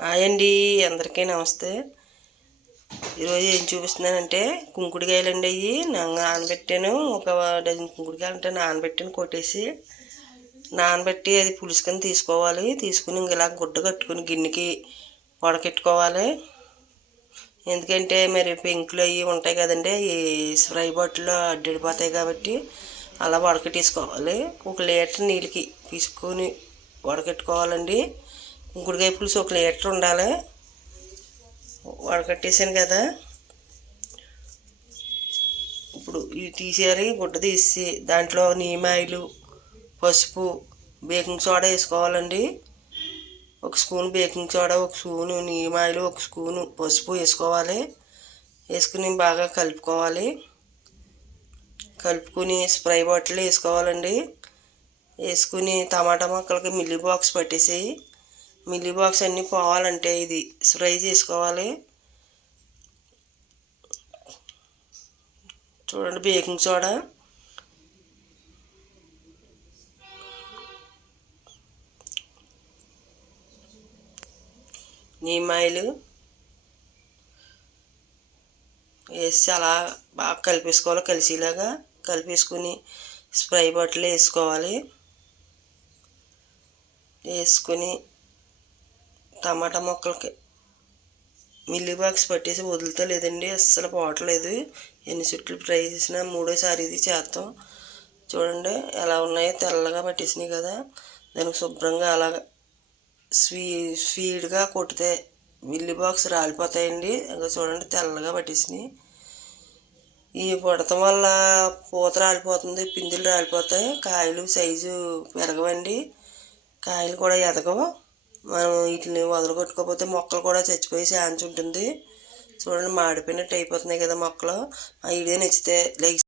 Hi అండి, అందరికీ నమస్తే. ఈరోజు ఏం చూపిస్తున్నానంటే కుంకుడుకాయలు అండి. అవి నానబెట్టాను. ఒక డజన్ కుంకుడుకాయలు అంటే నానబెట్టాను. కొట్టేసి నానబెట్టి అది పులుసుకొని తీసుకోవాలి. తీసుకుని ఇలా గుడ్డ కట్టుకుని గిన్నెకి వడకెట్టుకోవాలి. ఎందుకంటే మరి పెంకులు అవి ఉంటాయి కదండి, ఈ స్ప్రై బాటిల్లో అడ్డిడిపోతాయి కాబట్టి అలా వడకట్టేసుకోవాలి. 1 లీటర్ నీళ్ళకి తీసుకొని వడకెట్టుకోవాలండి. కుంకుడుకాయ పులుసు 1 లీటర్ ఉండాలి. వడకట్టేసాను కదా, ఇప్పుడు ఇవి తీసేయాలి. గుడ్డ తీసి దాంట్లో నీమాయిలు, పసుపు, బేకింగ్ సోడా వేసుకోవాలండి. 1 స్పూన్ బేకింగ్ సోడా, 1 స్పూను నీమాయిలు, 1 స్పూను పసుపు వేసుకోవాలి. వేసుకుని బాగా కలుపుకోవాలి. కలుపుకుని స్ప్రే బాటిల్ వేసుకోవాలండి. వేసుకుని టమాటా ముక్కలకి మిల్లీ బాక్స్ పట్టేసేయి. మిల్లీ బాక్స్ అన్నీ పోవాలంటే ఇది స్ప్రే చేసుకోవాలి. చూడండి, బేకింగ్ సోడా, నీమాయిలు వేసి అలా బాగా కలిపేసుకోవాలి. కలిసేలాగా కలిపేసుకుని స్ప్రే బాటిల్ వేసుకోవాలి. వేసుకుని టమాటా ముక్కలకి మిల్లీ బాక్స్ పట్టేసి వదులుతా లేదండి, అస్సలు పోవట్లేదు. ఎన్ని చుట్లు ఫ్రై చేసినా 3వసారి ఇది చేస్తాం. చూడండి ఎలా ఉన్నాయో, తెల్లగా పట్టేసినాయి కదా. దానికి శుభ్రంగా అలా స్పీడ్గా కొడితే మిల్లీ బాక్స్ రాలిపోతాయండి. ఇంకా చూడండి తెల్లగా పట్టేసినాయి. ఈ కొడటం వల్ల పూత రాలిపోతుంది, పిందులు రాలిపోతాయి, కాయలు సైజు పెరగవండి, కాయలు కూడా ఎదగవు. మనం వీటిని వదలగొట్టుకోకపోతే మొక్కలు కూడా చచ్చిపోయే ఛాన్స్ ఉంటుంది. చూడండి, మాడిపోయినట్టు అయిపోతున్నాయి కదా మొక్కలు. ఆ వీడియో నచ్చితే లైక్